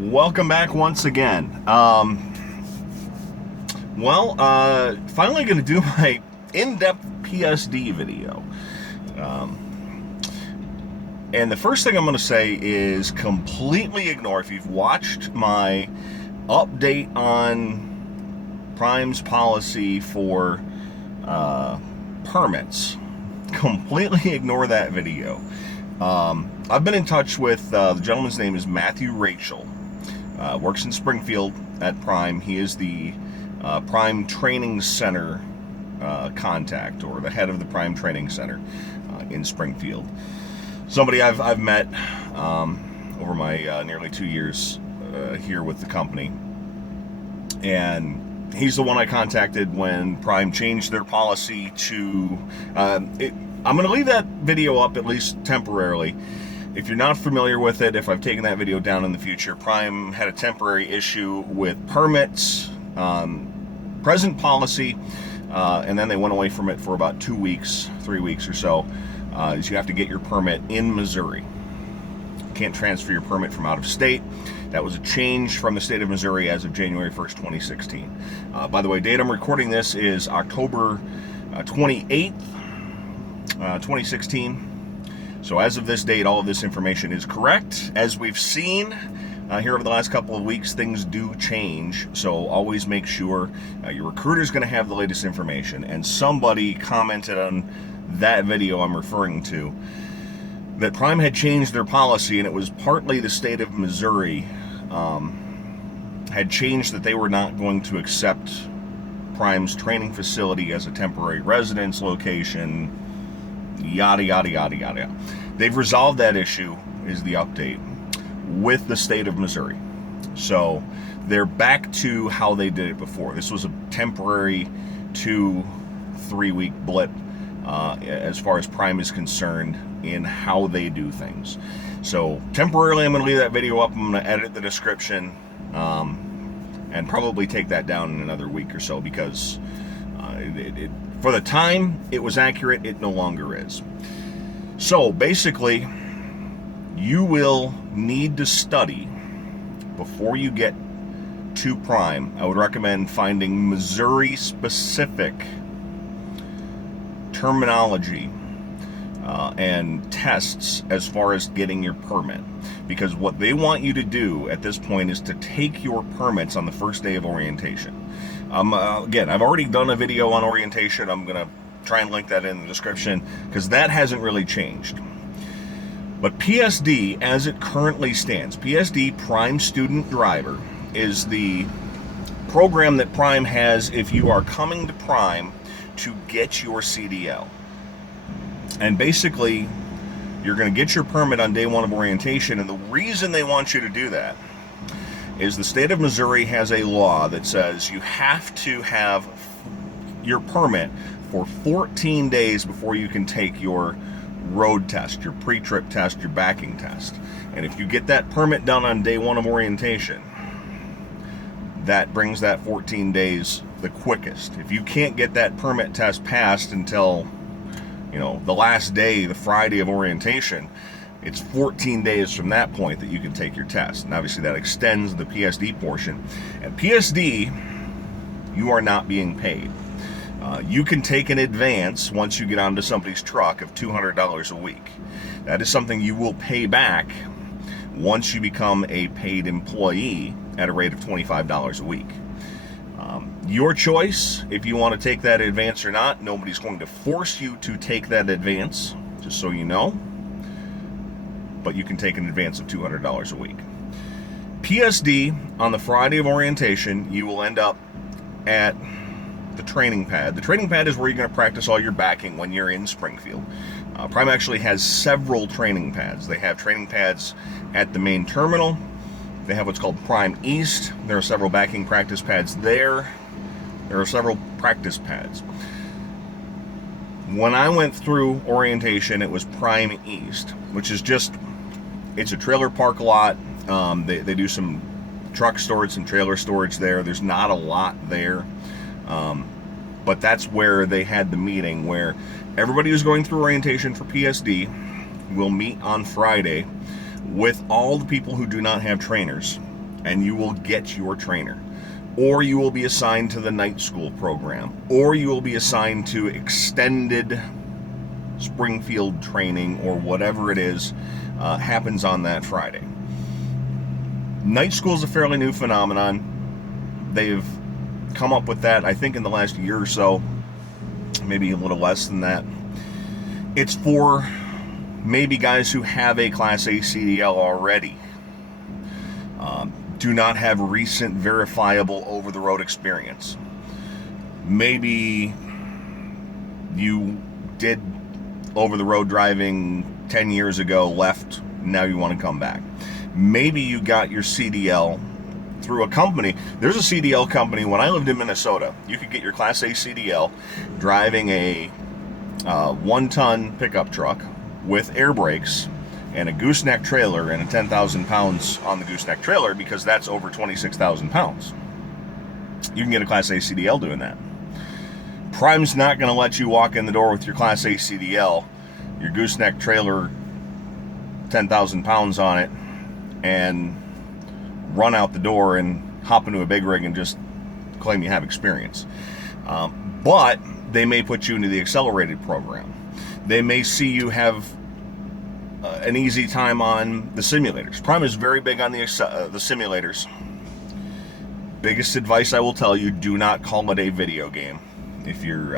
Welcome back once again. Finally going to do my in-depth PSD video. And the first thing I'm going to say is completely ignore, if you've watched my update on Prime's policy for permits, completely ignore that video. I've been in touch with, the gentleman's name is Matthew Rachel. Works in Springfield at Prime. He is the Prime Training Center contact, or the head of the Prime Training Center in Springfield. Somebody I've met over my nearly 2 years here with the company. And he's the one I contacted when Prime changed their policy to... I'm going to leave that video up, at least temporarily. If you're not familiar with it, if I've taken that video down in the future, Prime had a temporary issue with permits, present policy, and then they went away from it for about 2 weeks, 3 weeks or so, is you have to get your permit in Missouri. You can't transfer your permit from out of state. That was a change from the state of Missouri as of January 1st, 2016. By the way, date I'm recording this is October 28th, 2016. So as of this date, all of this information is correct. As we've seen here over the last couple of weeks, things do change. So always make sure your recruiter is going to have the latest information. And somebody commented on that video I'm referring to that Prime had changed their policy, and it was partly the state of Missouri had changed that they were not going to accept Prime's training facility as a temporary residence location. Yada, yada, yada, yada. They've resolved that issue, is the update, with the state of Missouri. So they're back to how they did it before. This was a temporary 2-3 week blip as far as Prime is concerned in how they do things. So temporarily, I'm going to leave that video up. I'm going to edit the description and probably take that down in another week or so, because for the time it was accurate, it no longer is. So basically, you will need to study before you get to Prime. I would recommend finding Missouri specific terminology and tests as far as getting your permit, because what they want you to do at this point is to take your permits on the first day of orientation. Again, I've already done a video on orientation. I'm going to try and link that in the description, because that hasn't really changed. But PSD, as it currently stands, PSD Prime Student Driver, is the program that Prime has if you are coming to Prime to get your CDL. And basically, you're going to get your permit on day one of orientation, and the reason they want you to do that is the state of Missouri has a law that says you have to have your permit for 14 days before you can take your road test, your pre-trip test, your backing test. And if you get that permit done on day one of orientation, that brings that 14 days the quickest. If you can't get that permit test passed until, the last day, the Friday of orientation, it's 14 days from that point that you can take your test. And obviously that extends the PSD portion. And PSD, you are not being paid. You can take an advance once you get onto somebody's truck of $200 a week. That is something you will pay back once you become a paid employee at a rate of $25 a week. Your choice if you want to take that advance or not. Nobody's going to force you to take that advance, just so you know. But you can take an advance of $200 a week. PSD, on the Friday of orientation, you will end up at the training pad. The training pad is where you're going to practice all your backing when you're in Springfield. Prime actually has several training pads. They have training pads at the main terminal. They have what's called Prime East. There are several backing practice pads there. There are several practice pads. When I went through orientation, it was Prime East, which is just, it's a trailer park lot. They do some truck storage, some trailer storage there. There's not a lot there. But that's where they had the meeting, where everybody who's going through orientation for PSD will meet on Friday with all the people who do not have trainers and you will get your trainer. Or you will be assigned to the night school program, or you will be assigned to extended Springfield training, or whatever it is happens on that Friday. Night school is a fairly new phenomenon. They've come up with that, I think, in the last year or so, maybe a little less than that. It's for maybe guys who have a Class A CDL already, do not have recent verifiable over-the-road experience. Maybe you did over-the-road driving 10 years ago, left, now you want to come back. Maybe you got your CDL through a company. There's a CDL company. When I lived in Minnesota, you could get your Class A CDL driving a 1-ton pickup truck with air brakes and a gooseneck trailer and a 10,000 pounds on the gooseneck trailer, because that's over 26,000 pounds. You can get a Class A CDL doing that. Prime's not going to let you walk in the door with your Class A CDL, your gooseneck trailer, 10,000 pounds on it, and run out the door and hop into a big rig and just claim you have experience. But they may put you into the accelerated program. They may see you have an easy time on the simulators. Prime is very big on the simulators. Biggest advice I will tell you, do not call it a video game. If you're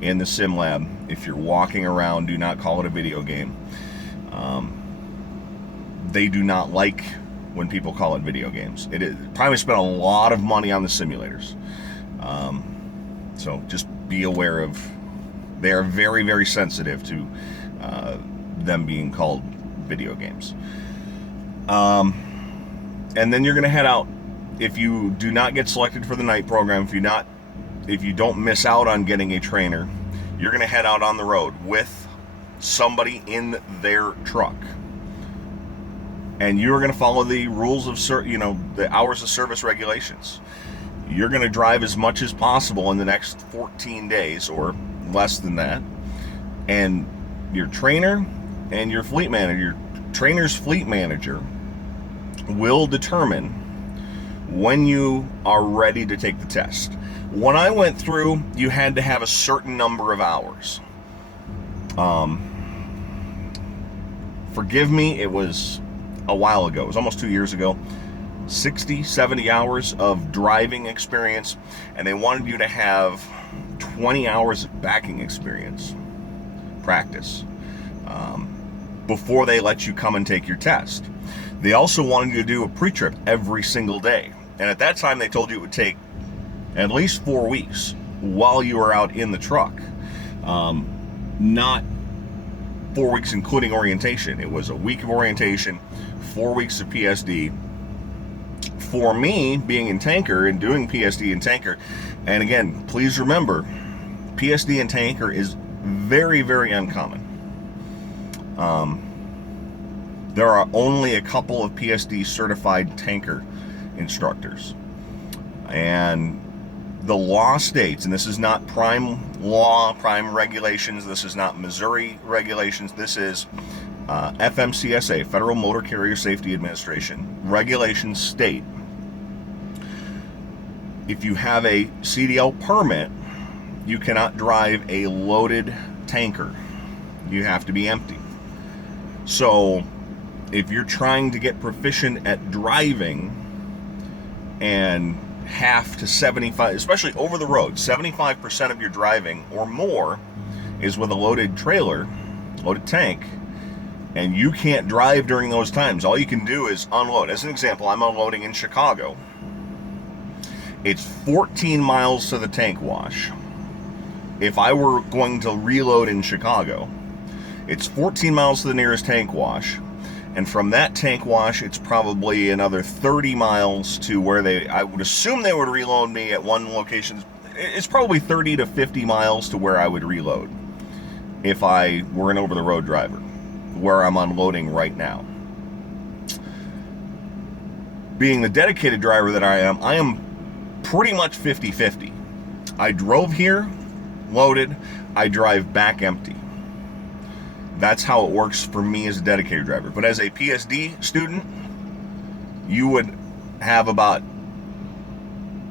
in the sim lab, if you're walking around, do not call it a video game. They do not like when people call it video games. Prime has spent a lot of money on the simulators. So just be aware of, they are very, very sensitive to them being called video games. And then you're going to head out. If you do not get selected for the night program, if you don't miss out on getting a trainer, you're going to head out on the road with somebody in their truck. And you're going to follow the rules of, the hours of service regulations. You're going to drive as much as possible in the next 14 days or less than that. And your trainer and your fleet manager, your trainer's fleet manager, will determine when you are ready to take the test. When I went through, you had to have a certain number of hours. Forgive me, it was a while ago. It was almost 2 years ago. 60, 70 hours of driving experience, and they wanted you to have 20 hours of backing experience, practice, before they let you come and take your test. They also wanted you to do a pre-trip every single day. And at that time, they told you it would take at least 4 weeks while you were out in the truck. Not 4 weeks including orientation. It was a week of orientation, 4 weeks of PSD. For me, being in tanker and doing PSD in tanker, and again, please remember, PSD in tanker is very, very uncommon. There are only a couple of PSD certified tanker instructors. And the law states, and this is not Prime law, Prime regulations, this is not Missouri regulations, this is FMCSA, Federal Motor Carrier Safety Administration. Regulations state, if you have a CDL permit, you cannot drive a loaded tanker. You have to be empty. So if you're trying to get proficient at driving, and half to 75, especially over the road, 75% of your driving or more is with a loaded trailer, loaded tank, and you can't drive during those times. All you can do is unload. As an example, I'm unloading in Chicago. It's 14 miles to the tank wash. If I were going to reload in Chicago, it's 14 miles to the nearest tank wash. And from that tank wash, it's probably another 30 miles to where I would assume they would reload me at one location. It's probably 30 to 50 miles to where I would reload if I were an over-the-road driver, where I'm unloading right now. Being the dedicated driver that I am pretty much 50-50. I drove here, loaded, I drive back empty. That's how it works for me as a dedicated driver. But as a PSD student, you would have about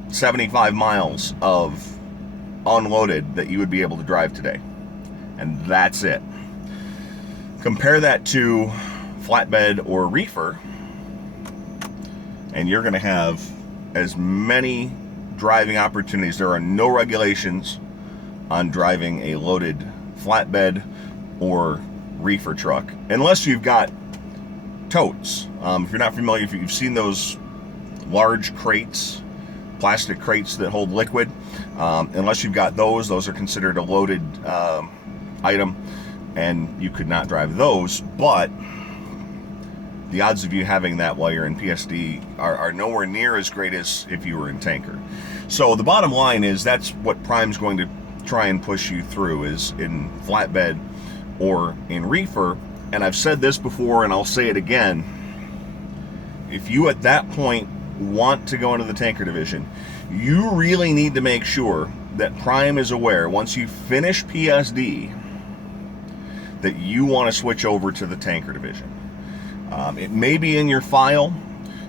75 miles of unloaded that you would be able to drive today. And that's it. Compare that to flatbed or reefer, and you're going to have as many driving opportunities. There are no regulations on driving a loaded flatbed or reefer truck, unless you've got totes. If you're not familiar, if you've seen those large crates, plastic crates that hold liquid, unless you've got those are considered a loaded item, and you could not drive those. But the odds of you having that while you're in PSD are nowhere near as great as if you were in tanker. So the bottom line is that's what Prime's going to try and push you through, is in flatbed or in reefer. And I've said this before and I'll say it again. If you at that point want to go into the tanker division, you really need to make sure that Prime is aware, once you finish PSD, that you want to switch over to the tanker division. It may be in your file.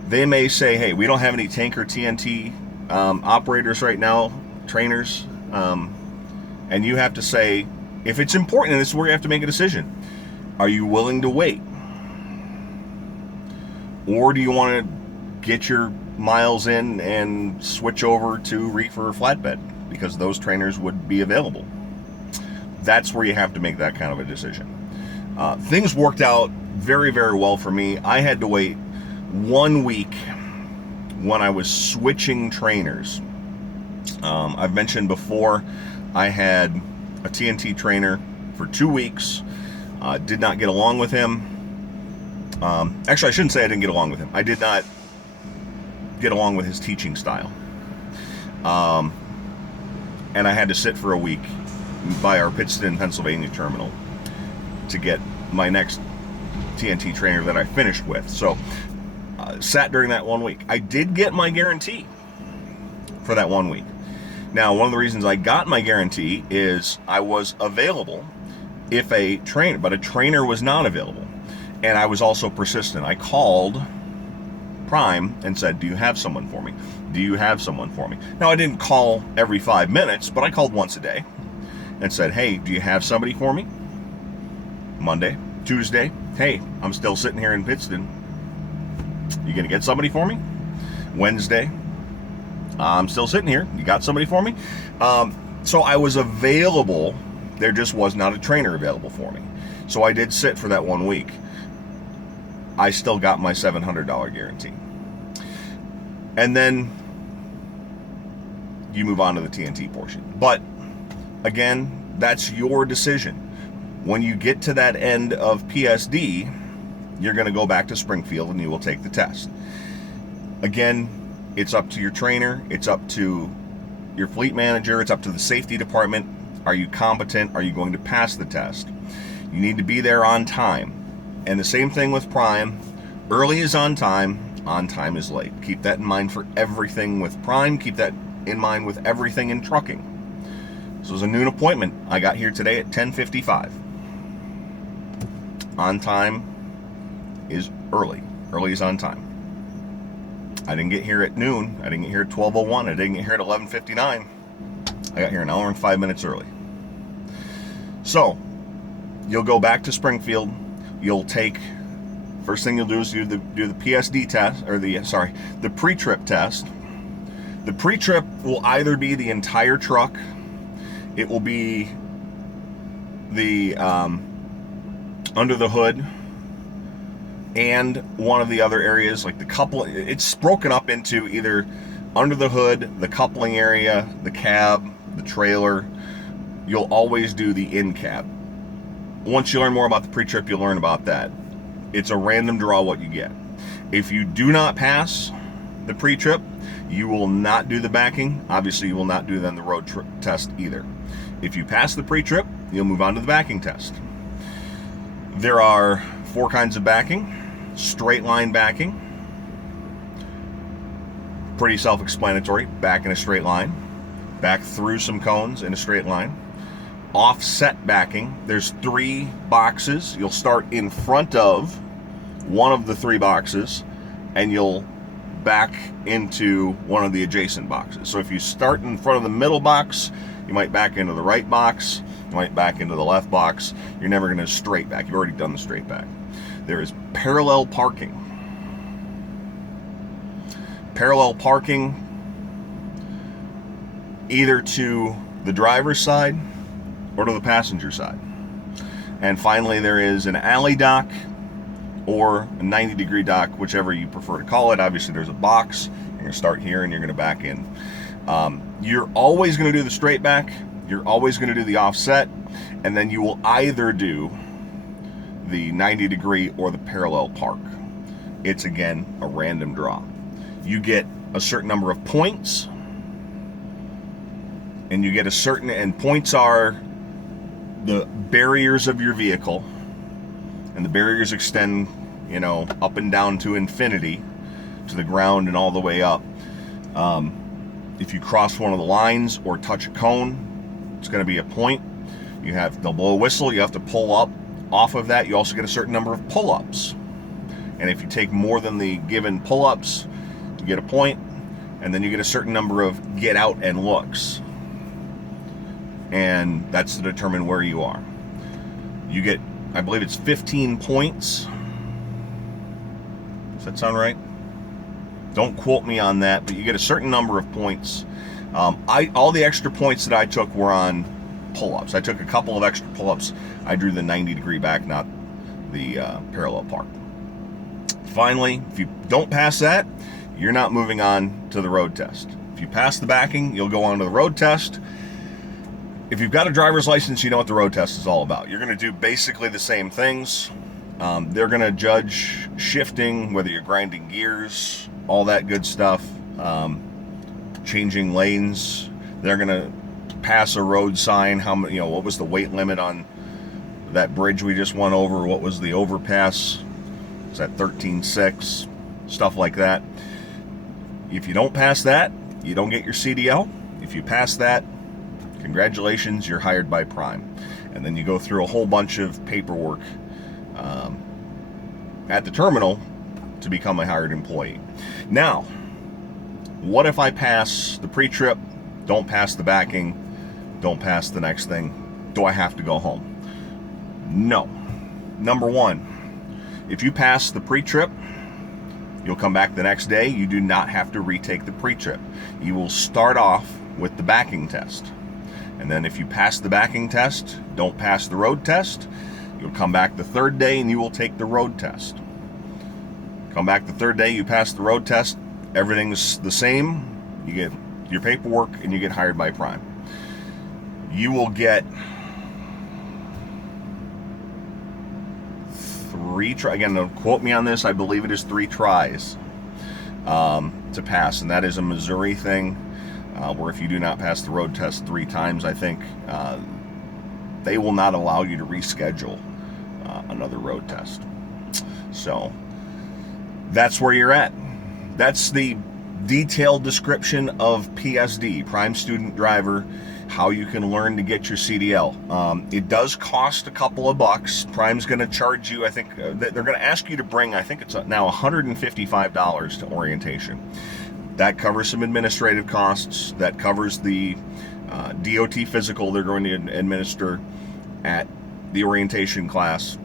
They may say, hey, we don't have any tanker TNT operators right now, trainers, and you have to say, if it's important, and this is where you have to make a decision, are you willing to wait? Or do you want to get your miles in and switch over to reefer or flatbed, because those trainers would be available? That's where you have to make that kind of a decision. Things worked out very, very well for me. I had to wait 1 week when I was switching trainers. I've mentioned before, I had a TNT trainer for 2 weeks. Did not get along with him. Actually, I shouldn't say I didn't get along with him. I did not get along with his teaching style. And I had to sit for a week by our Pittston, Pennsylvania terminal to get my next TNT trainer that I finished with. So sat during that 1 week. I did get my guarantee for that 1 week. Now, one of the reasons I got my guarantee is I was available if a trainer was not available. And I was also persistent. I called Prime and said, do you have someone for me? Do you have someone for me? Now, I didn't call every 5 minutes, but I called once a day and said, hey, do you have somebody for me? Monday, Tuesday, hey, I'm still sitting here in Pittston. You gonna get somebody for me? Wednesday, I'm still sitting here. You got somebody for me? So I was available. There just was not a trainer available for me. So I did sit for that 1 week. I still got my $700 guarantee. And then you move on to the TNT portion. But again, that's your decision. When you get to that end of PSD, you're going to go back to Springfield and you will take the test. Again, it's up to your trainer. It's up to your fleet manager. It's up to the safety department. Are you competent? Are you going to pass the test? You need to be there on time. And the same thing with Prime. Early is on time is late. Keep that in mind for everything with Prime. Keep that in mind with everything in trucking. This was a noon appointment. I got here today at 10:55. On time is early. Early is on time. I didn't get here at noon. I didn't get here at 12:01. I didn't get here at 11:59. I got here an hour and 5 minutes early. So, you'll go back to Springfield. You'll take, first thing you'll do is do the PSD test, or the pre-trip test. The pre-trip will either be the entire truck, it will be the under the hood, and one of the other areas, like the coupling. It's broken up into either under the hood, the coupling area, the cab, the trailer. You'll always do the in-cab. Once you learn more about the pre-trip, you'll learn about that. It's a random draw what you get. If you do not pass the pre-trip, you will not do the backing. Obviously, you will not do then the road test either. If you pass the pre-trip, you'll move on to the backing test. There are 4 kinds of backing. Straight line backing. Pretty self-explanatory. Back in a straight line. Back through some cones in a straight line. Offset backing. There's 3 boxes. You'll start in front of one of the 3 boxes, and you'll back into one of the adjacent boxes. So if you start in front of the middle box, you might back into the right box, you might back into the left box. You're never going to straight back. You've already done the straight back. There is parallel parking. Parallel parking either to the driver's side or to the passenger side. And finally, there is an alley dock or a 90-degree dock, whichever you prefer to call it. Obviously, there's a box. You're going to start here and you're going to back in. You're always going to do the straight back. You're always going to do the offset. And then you will either do the 90-degree or the parallel park. It's, again, a random draw. You get a certain number of points. And you get a certain, and points are the barriers of your vehicle, and the barriers extend, up and down to infinity, to the ground and all the way up. If you cross one of the lines or touch a cone, it's going to be a point. They'll blow a whistle. You have to pull up off of that. You also get a certain number of pull-ups, and if you take more than the given pull-ups, you get a point, and then you get a certain number of get out and looks. And that's to determine where you are. You get, I believe it's 15 points. Does that sound right? Don't quote me on that, but you get a certain number of points. All the extra points that I took were on pull-ups. I took a couple of extra pull-ups. I drew the 90-degree back, not the parallel park. Finally, if you don't pass that, you're not moving on to the road test. If you pass the backing, you'll go on to the road test. If you've got a driver's license, you know what the road test is all about. You're going to do basically the same things. They're going to judge shifting, whether you're grinding gears, all that good stuff, changing lanes. They're going to pass a road sign. What was the weight limit on that bridge we just went over? What was the overpass? Is that 13.6? Stuff like that. If you don't pass that, you don't get your CDL. If you pass that, congratulations, you're hired by Prime. And then you go through a whole bunch of paperwork at the terminal to become a hired employee. Now, what if I pass the pre-trip, don't pass the backing, don't pass the next thing? Do I have to go home? No. Number one, if you pass the pre-trip, you'll come back the next day. You do not have to retake the pre-trip. You will start off with the backing test. And then if you pass the backing test, don't pass the road test, you'll come back the third day and you will take the road test. Come back the third day, you pass the road test, everything's the same, you get your paperwork and you get hired by Prime. You will get 3 tries, again, don't quote me on this, I believe it is 3 tries to pass, and that is a Missouri thing. Where if you do not pass the road test 3 times, I think they will not allow you to reschedule another road test. So that's where you're at. That's the detailed description of PSD, Prime Student Driver, how you can learn to get your CDL. It does cost a couple of bucks. Prime's going to charge you, I think, they're going to ask you to bring, I think it's now $155 to orientation. That covers some administrative costs. That covers the DOT physical they're going to administer at the orientation class.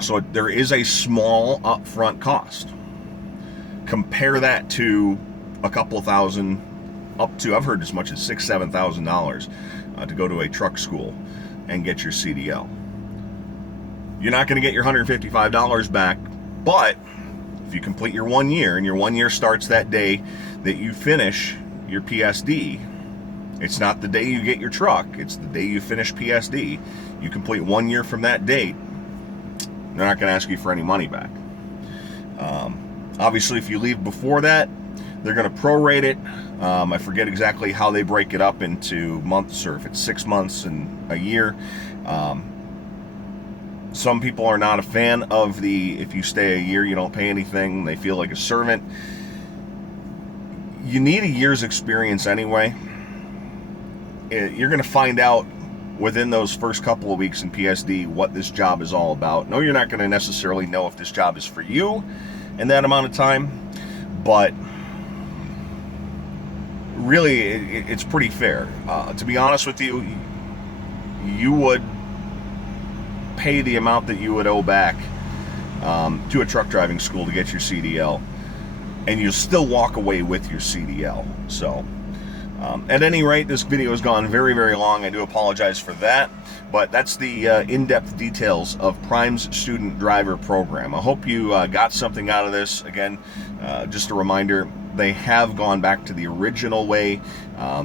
So there is a small upfront cost. Compare that to a couple thousand, up to, I've heard as much as $6,000, $7,000 to go to a truck school and get your CDL. You're not going to get your $155 back, but if you complete your 1 year, and your 1 year starts that day that you finish your PSD, it's not the day you get your truck, it's the day you finish PSD. You complete 1 year from that date, they're not going to ask you for any money back. Obviously, if you leave before that, they're going to prorate it. I forget exactly how they break it up into months, or if it's 6 months and a year. Some people are not a fan of the, if you stay a year, you don't pay anything. They feel like a servant. You need a year's experience anyway. You're going to find out within those first couple of weeks in PSD what this job is all about. No, you're not going to necessarily know if this job is for you in that amount of time, but really it's pretty fair. To be honest with you, you would pay the amount that you would owe back to a truck driving school to get your CDL, and you'll still walk away with your CDL. So at any rate, this video has gone very, very long. I do apologize for that, but that's the in-depth details of Prime's student driver program. I hope you got something out of this. Again, just a reminder, they have gone back to the original way.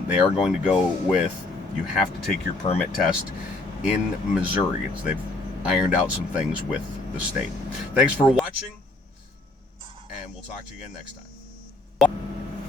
They are going to go with, you have to take your permit test in Missouri. They've ironed out some things with the state. Thanks for watching, and we'll talk to you again next time.